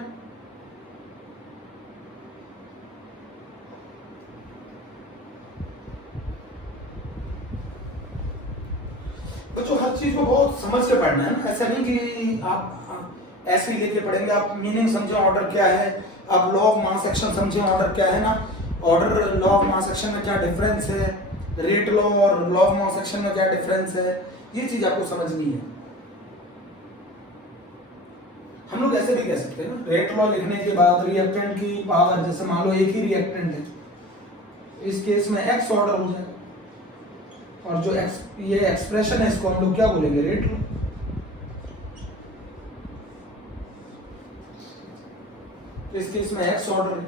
बच्चों हर चीज को बहुत समझ के पढ़ना है ना, ऐसा नहीं कि आप ऐसे ही लेके पढ़ेंगे। आप मीनिंग समझे ऑर्डर क्या है, आप लॉ ऑफ मास एक्शन समझे ऑर्डर क्या है ना। Order law of mass action में क्या डिफरेंस है, रेट लॉ और लॉ ऑफ मास एक्शन में क्या डिफरेंस है, ये चीज आपको समझनी है। हम लोग ऐसे भी कह सकते हैं ना, रेट लॉ लिखने के बाद रिएक्टेंट की पावर, जैसे मान लो एक ही रिएक्टेंट है, इस केस में एक्स ऑर्डर हो जाएगा, और जो एक्स ये एक्सप्रेशन है इसको हम लोग क्या बोलेंगे, रेट लॉ। इस केस में एक्स ऑर्डर है।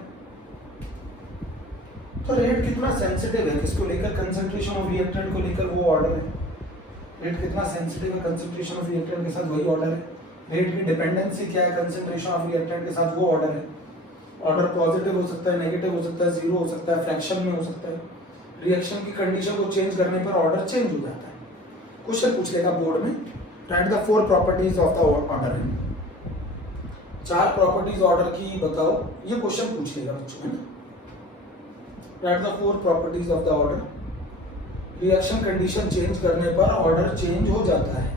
तो रेट कितना सेंसिटिव है किसको लेकर, कंसंट्रेशन ऑफ रिएक्टेंट को लेकर वो ऑर्डर है। रेट कितना सेंसिटिव है कंसंट्रेशन ऑफ रिएक्टेंट के साथ, वही ऑर्डर है। रेट की डिपेंडेंसी क्या है कंसंट्रेशन ऑफ रिएक्टेंट के साथ, वो ऑर्डर है। ऑर्डर पॉजिटिव हो सकता है, नेगेटिव हो सकता है, जीरो हो सकता है, फ्रैक्शन में हो सकता है। रिएक्शन की कंडीशन को चेंज करने पर ऑर्डर चेंज हो जाता है। क्वेश्चन पूछ लेगा बोर्ड में, right the 4 properties of the order. 4 properties order की बताओ, ये क्वेश्चन पूछ लेगा बच्चों, है ना। Right the 4 properties of the order. Reaction condition change करने पर ऑर्डर चेंज हो जाता है।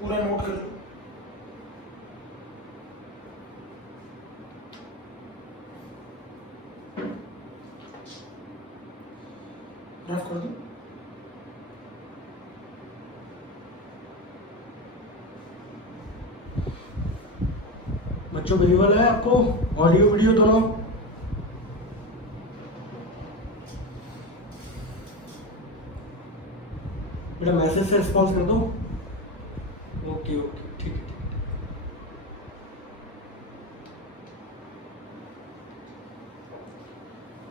पूरा नोट कर लो। रफ कर दो। बच्चों विजुअल है आपको, ऑडियो वीडियो दोनों? बेटा मैसेज से रिस्पॉन्स कर दो। ओके ओके, ठीक है ठीक है।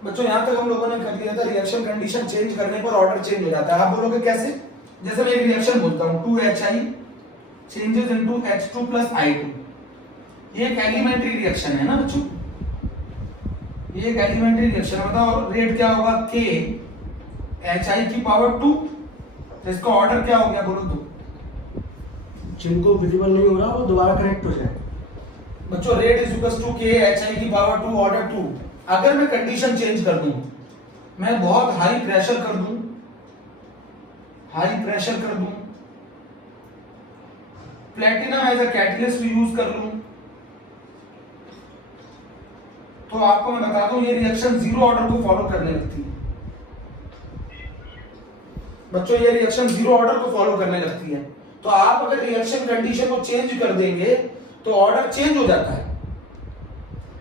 बच्चों यहां तक हम लोगों ने कर लिया था, रिएक्शन कंडीशन चेंज करने पर ऑर्डर चेंज हो जाता है। आप बोलोगे कैसे? जैसे मैं एक रिएक्शन बोलता हूं 2HI changes into H2 plus I2। ये एक एलिमेंट्री रिएक्शन है ना बच्चों, ये एक एलिमेंट्री रिएक्शन है। बताओ रेट क्या होगा, K HI की पावर 2। तो इसका ऑर्डर क्या हो गया बोलो तो? जिनको विजिबल नहीं हो रहा वो दोबारा कनेक्ट हो जाए। बच्चों rate is equal to K HI की पावर 2 ऑर्डर 2। अगर मैं कंडीशन चेंज कर दूं, मैं बहुत हाई प्रेशर कर दूं, हाई प्रेशर कर दूं, platinum as a catalyst use कर लूं, तो आपको मैं बता दूं ये रिएक्शन जीरो ऑर्डर को फॉलो करने लगती है। बच्चों ये रिएक्शन जीरो ऑर्डर को फॉलो करने लगती है। तो आप अगर रिएक्शन कंडीशन को चेंज कर देंगे तो ऑर्डर चेंज हो जाता है।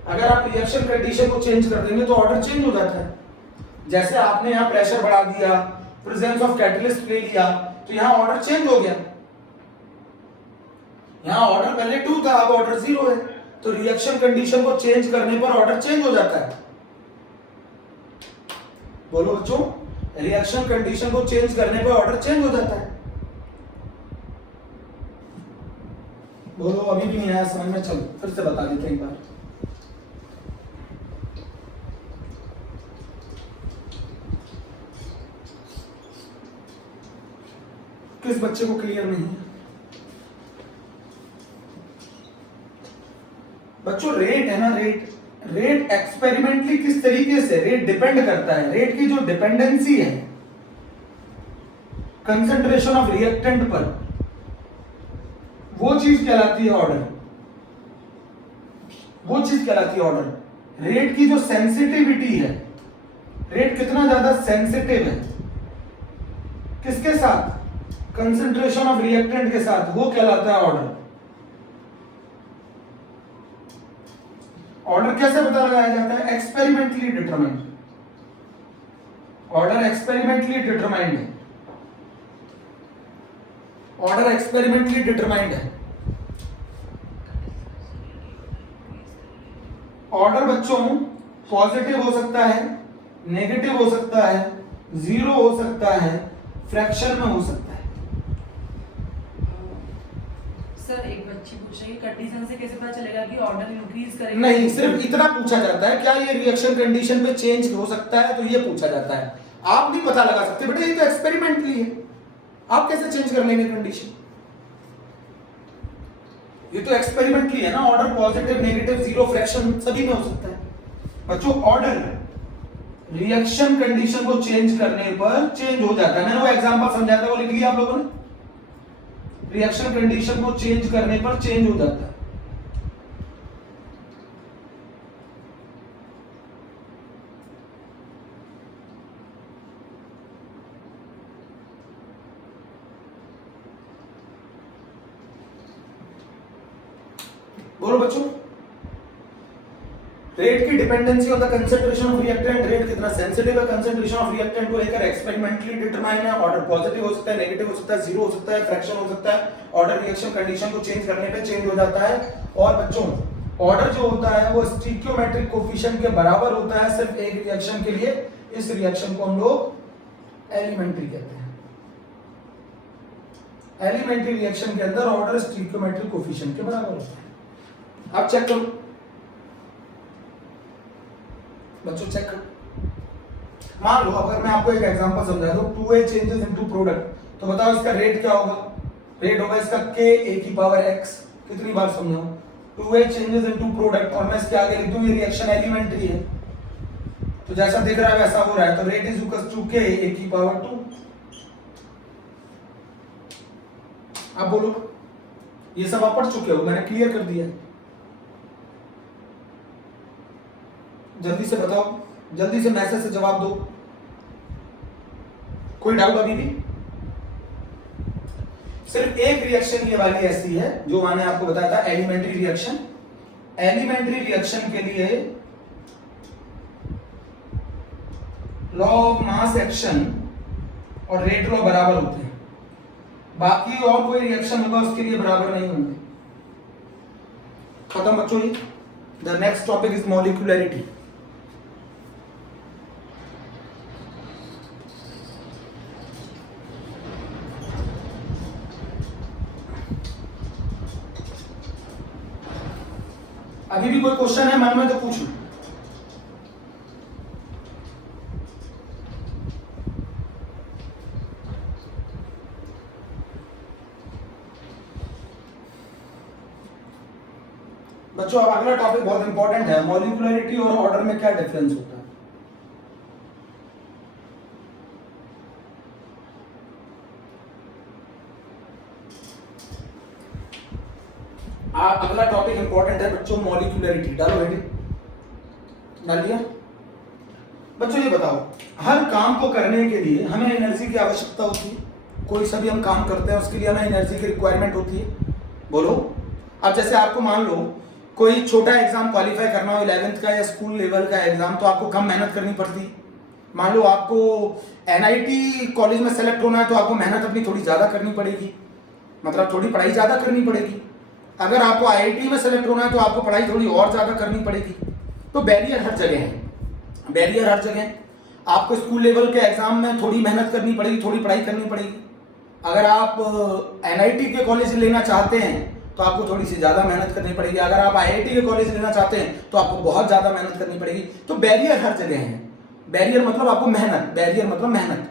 अगर आप रिएक्शन कंडीशन को चेंज कर देंगे तो ऑर्डर चेंज हो जाता है। जैसे आपने यहां प्रेशर बढ़ा दिया, प्रेजेंस ऑफ कैटलिस्ट ले लिया, तो यहां ऑर्डर चेंज हो गया। यहां ऑर्डर पहले 2 था, अब ऑर्डर 0 है। तो रिएक्शन कंडीशन को चेंज करने पर ऑर्डर चेंज हो जाता है। बोलो बच्चों, रिएक्शन कंडीशन को चेंज करने पर ऑर्डर चेंज हो जाता है। बोलो अभी भी नहीं आया समझ में? चलो फिर से बता देते हैं एक बार। किस बच्चे को क्लियर नहीं है? बच्चों रेट है ना, रेट एक्सपेरिमेंटली किस तरीके से, रेट डिपेंड करता है, रेट की जो डिपेंडेंसी है कंसंट्रेशन ऑफ रिएक्टेंट पर, वो चीज कहलाती है ऑर्डर। वो चीज कहलाती है ऑर्डर। रेट की जो सेंसिटिविटी है, रेट कितना ज्यादा सेंसिटिव है किसके साथ, कंसंट्रेशन ऑफ रिएक्टेंट के साथ, वो कहलाता है ऑर्डर। ऑर्डर कैसे पता लगाया जाता है? Experimentally determined. Order experimentally determined है। ऑर्डर एक्सपेरिमेंटली डिटरमाइंड है। ऑर्डर बच्चों पॉजिटिव हो सकता है, नेगेटिव हो सकता है, जीरो हो सकता है, फ्रैक्शन में हो सकता है। सर एक बच्ची पूछ रही है कंडीशन से कैसे पता चलेगा कि ऑर्डर इंक्रीज करेगा? नहीं, सिर्फ इतना पूछा जाता है क्या ये रिएक्शन कंडीशन पे चेंज हो सकता है, तो ये पूछा जाता है। आप नहीं पता लगा सकते बेटा, ये तो एक्सपेरिमेंटली है, आप कैसे चेंज कर लेंगे कंडीशन? ये तो एक्सपेरिमेंटली है ना। Order positive, negative, zero, fraction सभी में हो सकता है। बच्चों ऑर्डर रिएक्शन कंडीशन को चेंज करने पर चेंज हो जाता है। मैंने वो एग्जांपल समझाया था, वो लिख लिया आप लोगों ने। रिएक्शन कंडीशन को चेंज करने पर चेंज हो जाता है। बोलो बच्चों। रेट की dependency on the concentration of reactant, rate कितना सेंसिटिव है कंसंट्रेशन ऑफ रिएक्टेंट को लेकर, एक्सपेरिमेंटली डिटरमाइन है। ऑर्डर पॉजिटिव हो सकता है, नेगेटिव हो सकता है, जीरो हो सकता है, फ्रैक्शन हो सकता है। ऑर्डर रिएक्शन कंडीशन को चेंज करने पे चेंज हो जाता है। और बच्चों ऑर्डर जो होता है वो स्टिकियोमेट्रिक कोफिशिएंट के बराबर होता है सिर्फ एक रिएक्शन के लिए। इस रिएक्शन को हम लोग एलिमेंट्री कहते हैं। एलिमेंट्री रिएक्शन के अंदर ऑर्डर स्टिकियोमेट्रिक कोफिशिएंट के बराबर होता है। अब चेक करो बच्चों, चेक करो। मान लो अगर मैं आपको एक एग्जांपल समझा दूं, 2a चेंजेस इनटू प्रोडक्ट, तो बताओ इसका रेट क्या होगा? रेट होगा इसका k a की पावर x। कितनी बार समझाऊं? 2a चेंजेस इनटू प्रोडक्ट, और मैं इसके आगे लिख दूं ये रिएक्शन एलिमेंट्री है, तो जैसा दिख रहा है वैसा हो रहा है, तो rate is equals to k a की पावर 2। अब बोलो, ये सब आप पढ़ चुके हो, मैंने क्लियर कर दिया। जल्दी से बताओ, जल्दी से मैसेज से जवाब दो। कोई डाउट अभी भी? सिर्फ एक रिएक्शन ये वाली ऐसी है जो मैंने आपको बताया था, एलिमेंट्री रिएक्शन। एलिमेंट्री रिएक्शन के लिए लॉ ऑफ मास एक्शन और रेट लॉ बराबर होते हैं, बाकी और कोई रिएक्शन होगा उसके लिए बराबर नहीं होंगे। खत्म बच्चों ये। The next topic is molecularity. अभी भी कोई क्वेश्चन है मन में तो पूछो। बच्चों अब अगला टॉपिक बहुत इंपॉर्टेंट है, मॉलिक्यूलरिटी और ऑर्डर में क्या डिफरेंस होता है। अगला टॉपिक इंपॉर्टेंट है बच्चों, मॉलिक्यूलरिटी। डालो हेडिंग, डाल दिया। बच्चों ये बताओ, हर काम को करने के लिए हमें एनर्जी की आवश्यकता होती है। कोई सा भी हम काम करते हैं उसके लिए हमें एनर्जी की रिक्वायरमेंट होती है। बोलो। अब जैसे आपको मान लो कोई छोटा एग्जाम क्वालिफाई करना हो, 11th का या स्कूल लेवल का एग्जाम, तो आपको कम मेहनत करनी पड़ती। मान लो आपको एनआईटी कॉलेज में सेलेक्ट होना है तो आपको मेहनत अपनी थोड़ी ज्यादा करनी पड़ेगी, मतलब थोड़ी पढ़ाई ज्यादा करनी पड़ेगी। अगर आपको आईआईटी में सेलेक्ट होना है तो आपको पढ़ाई थोड़ी और ज्यादा करनी पड़ेगी। तो बैरियर हर जगह है, बैरियर हर जगह। आपको स्कूल लेवल के एग्जाम में थोड़ी मेहनत करनी पड़ेगी, थोड़ी पढ़ाई करनी पड़ेगी। अगर आप एनआईटी के कॉलेज लेना चाहते हैं तो आपको थोड़ी सी ज्यादा मेहनत करनी पड़ेगी। अगर आप आईआईटी के कॉलेज लेना चाहते हैं तो आपको बहुत ज्यादा मेहनत करनी पड़ेगी। तो बैरियर हर जगह है। बैरियर मतलब आपको मेहनत, बैरियर मतलब मेहनत,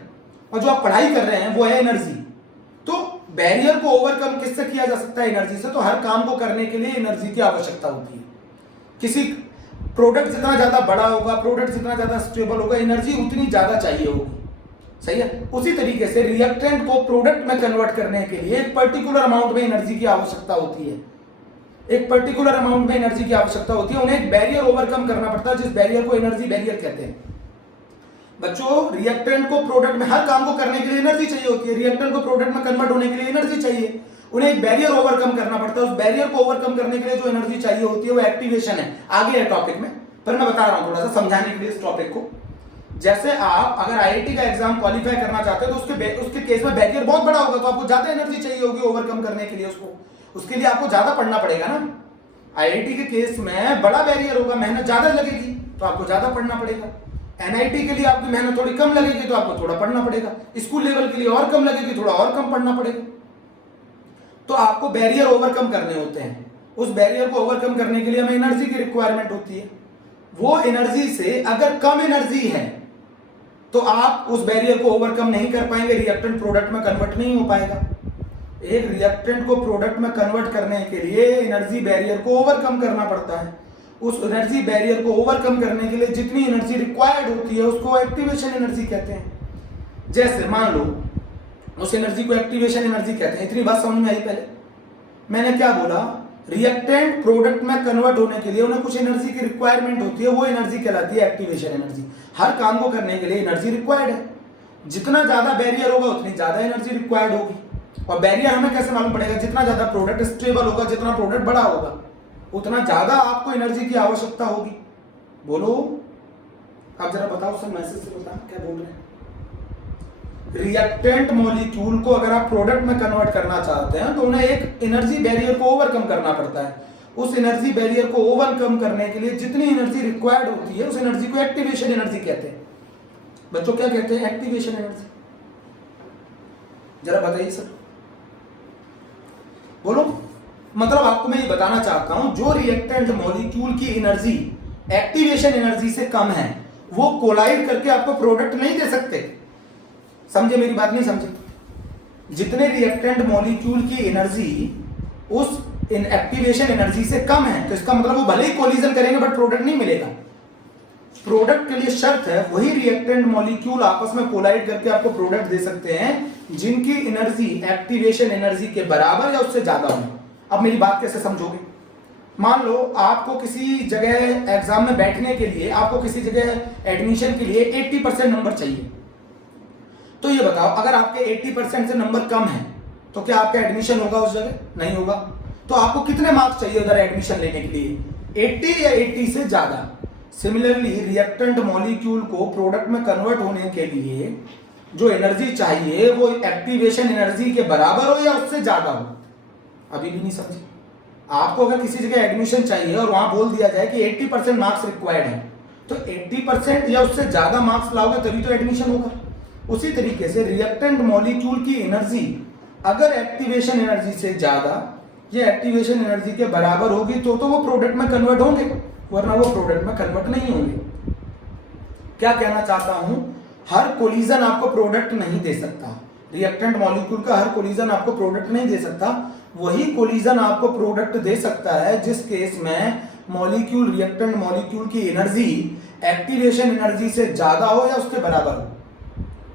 और जो आप पढ़ाई कर रहे हैं वो है एनर्जी। तो बैरियर को ओवरकम किससे किया जा सकता है? एनर्जी से। तो हर काम को करने के लिए एनर्जी की आवश्यकता होती है। किसी प्रोडक्ट जितना ज्यादा बड़ा होगा, प्रोडक्ट जितना ज्यादा स्टेबल होगा, एनर्जी उतनी ज्यादा चाहिए होगी। सही है। उसी तरीके से रिएक्टेंट को प्रोडक्ट में कन्वर्ट करने के लिए एक पर्टिकुलर अमाउंट में एनर्जी की आवश्यकता होती है। एक पर्टिकुलर अमाउंट में एनर्जी की आवश्यकता होती है। उन्हें एक बैरियर ओवरकम करना पड़ता है, जिस बैरियर को एनर्जी बैरियर कहते हैं। बच्चों रिएक्टेंट को प्रोडक्ट में, हर काम को करने के लिए एनर्जी चाहिए होती है। रिएक्टेंट को प्रोडक्ट में कन्वर्ट होने के लिए एनर्जी चाहिए। उन्हें एक बैरियर ओवरकम करना पड़ता है। उस बैरियर को ओवरकम करने के लिए जो एनर्जी चाहिए होती है वो एक्टिवेशन है। आगे है टॉपिक में, पर मैं बता रहा हूं थोड़ा सा समझाने के लिए इस टॉपिक को। जैसे आप अगर आईआईटी का एग्जाम क्वालिफाई करना चाहते हैं तो उसके केस में बैरियर बहुत बड़ा होगा, तो आपको ज्यादा एनर्जी चाहिए होगी ओवरकम करने के लिए उसके लिए आपको ज्यादा पढ़ना पड़ेगा ना। आईआईटी के केस में बड़ा बैरियर होगा, मेहनत ज्यादा लगेगी तो आपको ज्यादा पढ़ना पड़ेगा। एनआईटी के लिए आपकी मेहनत थोड़ी कम लगेगी तो आपको थोड़ा पढ़ना पड़ेगा। स्कूल लेवल के लिए और कम लगेगी, थोड़ा और कम पढ़ना पड़ेगा। तो आपको बैरियर ओवरकम करने होते हैं। उस बैरियर को ओवरकम करने के लिए हमें एनर्जी की रिक्वायरमेंट होती है। वो एनर्जी से अगर कम एनर्जी है तो आप उस बैरियर को ओवरकम नहीं कर पाएंगे, रिएक्टेंट प्रोडक्ट में कन्वर्ट नहीं हो पाएगा। एक रिएक्टेंट को प्रोडक्ट में कन्वर्ट करने के लिए एनर्जी बैरियर को ओवरकम करना पड़ता है। उस एनर्जी बैरियर को ओवरकम करने के लिए जितनी एनर्जी रिक्वायर्ड होती है उसको एक्टिवेशन एनर्जी कहते हैं। जैसे मान लो उस एनर्जी को एक्टिवेशन एनर्जी कहते हैं। इतनी बात समझ में आई? पहले मैंने क्या बोला? रिएक्टेंट प्रोडक्ट में कन्वर्ट होने के लिए उन्हें कुछ एनर्जी की रिक्वायरमेंट होती है, वो एनर्जी कहलाती है एक्टिवेशन एनर्जी। हर काम को करने के लिए एनर्जी रिक्वायर्ड है। जितना ज्यादा बैरियर होगा उतनी ज्यादा एनर्जी रिक्वायर्ड होगी। और बैरियर हमें कैसे मालूम पड़ेगा? जितना ज्यादा प्रोडक्ट स्टेबल होगा, जितना प्रोडक्ट बड़ा होगा। उतना ज्यादा आपको एनर्जी की आवश्यकता होगी। बोलो, अब जरा बताओ सर, मैसेज से बताना क्या बोल रहे हैं। रिएक्टेंट मॉलिक्यूल को अगर आप प्रोडक्ट में कन्वर्ट करना चाहते हैं तो उन्हें एक एनर्जी बैरियर को ओवरकम करना पड़ता है। उस एनर्जी बैरियर को ओवरकम करने के लिए जितनी एनर्जी रिक्वायर्ड होती है उस एनर्जी को एक्टिवेशन एनर्जी कहते हैं। बच्चों क्या कहते हैं? Activation energy. जरा बताइए सर, बोलो। मतलब आपको मैं ये बताना चाहता हूं, जो रिएक्टेंट मॉलिक्यूल की एनर्जी एक्टिवेशन एनर्जी से कम है वो कोलाइड करके आपको प्रोडक्ट नहीं दे सकते। समझे मेरी बात? नहीं समझे? जितने रिएक्टेंट मॉलिक्यूल की एनर्जी उस एक्टिवेशन एनर्जी से कम है तो इसका मतलब वो भले ही कोलिजन करेंगे बट प्रोडक्ट नहीं मिलेगा। प्रोडक्ट के लिए शर्त है वही रिएक्टेंट मॉलिक्यूल आपस में कोलाइड करके आपको प्रोडक्ट दे सकते हैं जिनकी एनर्जी एक्टिवेशन एनर्जी के बराबर या उससे ज्यादा हो। अब मेरी बात कैसे समझोगे? मान लो आपको किसी जगह एग्जाम में बैठने के लिए, आपको किसी जगह एडमिशन के लिए 80% नंबर चाहिए। तो ये बताओ, अगर आपके 80% से नंबर कम है तो क्या आपका एडमिशन होगा उस जगह? नहीं होगा। तो आपको कितने मार्क्स चाहिए उधर एडमिशन लेने के लिए? 80 या 80 से ज्यादा। सिमिलरली रिएक्टेंट मॉलिक्यूल को प्रोडक्ट में कन्वर्ट होने के लिए जो एनर्जी चाहिए वो एक्टिवेशन एनर्जी के बराबर हो या उससे ज्यादा हो। अभी भी नहीं समझे? आपको अगर किसी जगह एडमिशन चाहिए और वहां बोल दिया जाए कि 80% मार्क्स रिक्वायर्ड है तो 80% या उससे ज्यादा मार्क्स लाओगे तभी तो एडमिशन होगा। उसी तरीके से रिएक्टेंट मॉलिक्यूल की एनर्जी अगर एक्टिवेशन एनर्जी से ज्यादा या एक्टिवेशन एनर्जी के बराबर होगी तो वो प्रोडक्ट में कन्वर्ट होंगे, वरना वो प्रोडक्ट में कन्वर्ट नहीं होंगे। क्या कहना चाहता हूं, हर कोलिजन आपको प्रोडक्ट नहीं दे सकता। रिएक्टेंट मॉलिक्यूल का हर कोलिजन आपको प्रोडक्ट नहीं दे सकता। वही कोलिजन आपको प्रोडक्ट दे सकता है जिस केस में मॉलिक्यूल रिएक्टेंट मॉलिक्यूल की एनर्जी एक्टिवेशन एनर्जी से ज्यादा हो या उसके बराबर हो।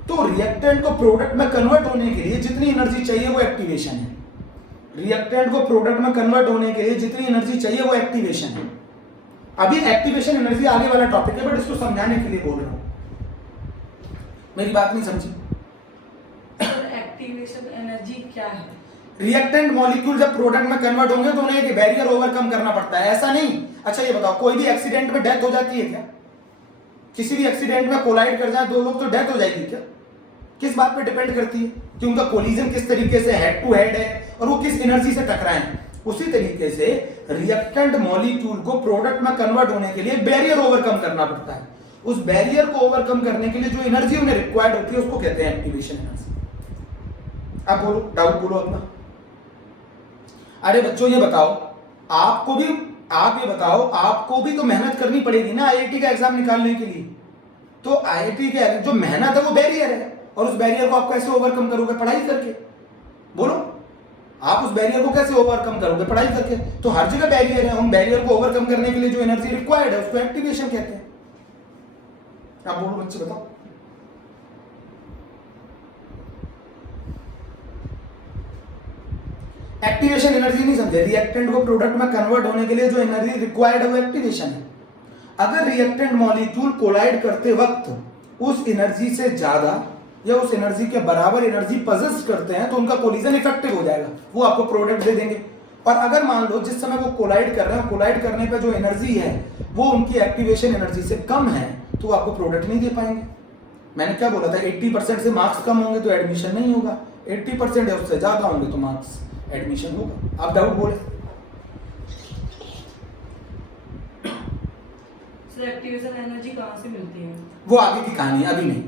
तो रिएक्टेंट को प्रोडक्ट में कन्वर्ट होने के लिए जितनी एनर्जी चाहिए वो एक्टिवेशन है। रिएक्टेंट को प्रोडक्ट में कन्वर्ट होने के लिए जितनी एनर्जी चाहिए वो एक्टिवेशन है। अभी एक्टिवेशन एनर्जी आगे वाला टॉपिक है बट इसको समझाने के लिए बोल रहा हूं। मेरी बात नहीं समझी? एक्टिवेशन एनर्जी क्या है? रिएक्टेंट मॉलिक्यूल जब प्रोडक्ट में कन्वर्ट होंगे तो उन्हें एक बैरियर ओवरकम करना पड़ता है, ऐसा नहीं। अच्छा ये बताओ, कोई भी एक्सीडेंट में डेथ हो जाती है क्या? किसी भी एक्सीडेंट में कोलाइड कर जाए दो लोग तो डेथ हो जाएगी क्या? किस बात पे डिपेंड करती है कि उनका कोलिजन किस तरीके से हेड टू हेड है और वो किस एनर्जी से टकराए हैं। उसी तरीके से रिएक्टेंट मॉलिक्यूल को प्रोडक्ट में कन्वर्ट होने के लिए बैरियर ओवरकम करना पड़ता है। उस बैरियर को ओवरकम करने के लिए जो एनर्जी उन्हें रिक्वायर्ड होती है उसको कहते हैं एक्टिवेशन एनर्जी। अब बोलो, डाउट बोलो अपना। अरे बच्चों ये बताओ, आप ये बताओ, आपको भी तो मेहनत करनी पड़ेगी ना आईआईटी का एग्जाम निकालने के लिए। तो आईआईटी के जो मेहनत है वो बैरियर है और उस बैरियर को आप कैसे ओवरकम करोगे? पढ़ाई करके। बोलो, आप उस बैरियर को कैसे ओवरकम करोगे? पढ़ाई करके। तो हर जगह बैरियर है, उन बैरियर को ओवरकम करने के लिए जो एनर्जी रिक्वायर्ड है उसको एक्टिवेशन कहते हैं। आप बोलो बच्चे, बताओ। एक्टिवेशन एनर्जी नहीं समझे? रिएक्टेंट को प्रोडक्ट में कन्वर्ट होने के लिए जो एनर्जी रिक्वायर्ड है वो एक्टिवेशन है। अगर रिएक्टेंट मॉलिक्यूल कोलाइड करते वक्त उस एनर्जी से ज्यादा या उस एनर्जी के बराबर एनर्जी पजेस करते हैं तो उनका कोलिजन इफेक्टिव हो जाएगा, वो आपको प्रोडक्ट दे देंगे। और अगर मान लो जिस समय वो कोलाइड कर रहे हैं, कोलाइड करने पे जो एनर्जी है वो उनकी एक्टिवेशन एनर्जी से कम है तो आपको प्रोडक्ट नहीं दे पाएंगे। मैंने क्या बोला था? 80% से मार्क्स कम होंगे तो एडमिशन नहीं होगा, 80% या उससे ज्यादा होंगे तो मार्क्स एडमिशन होगा। आप डाउट बोले? सर एक्टिवेशन एनर्जी कहाँ से मिलती है? वो आगे की कहानी है, अभी नहीं।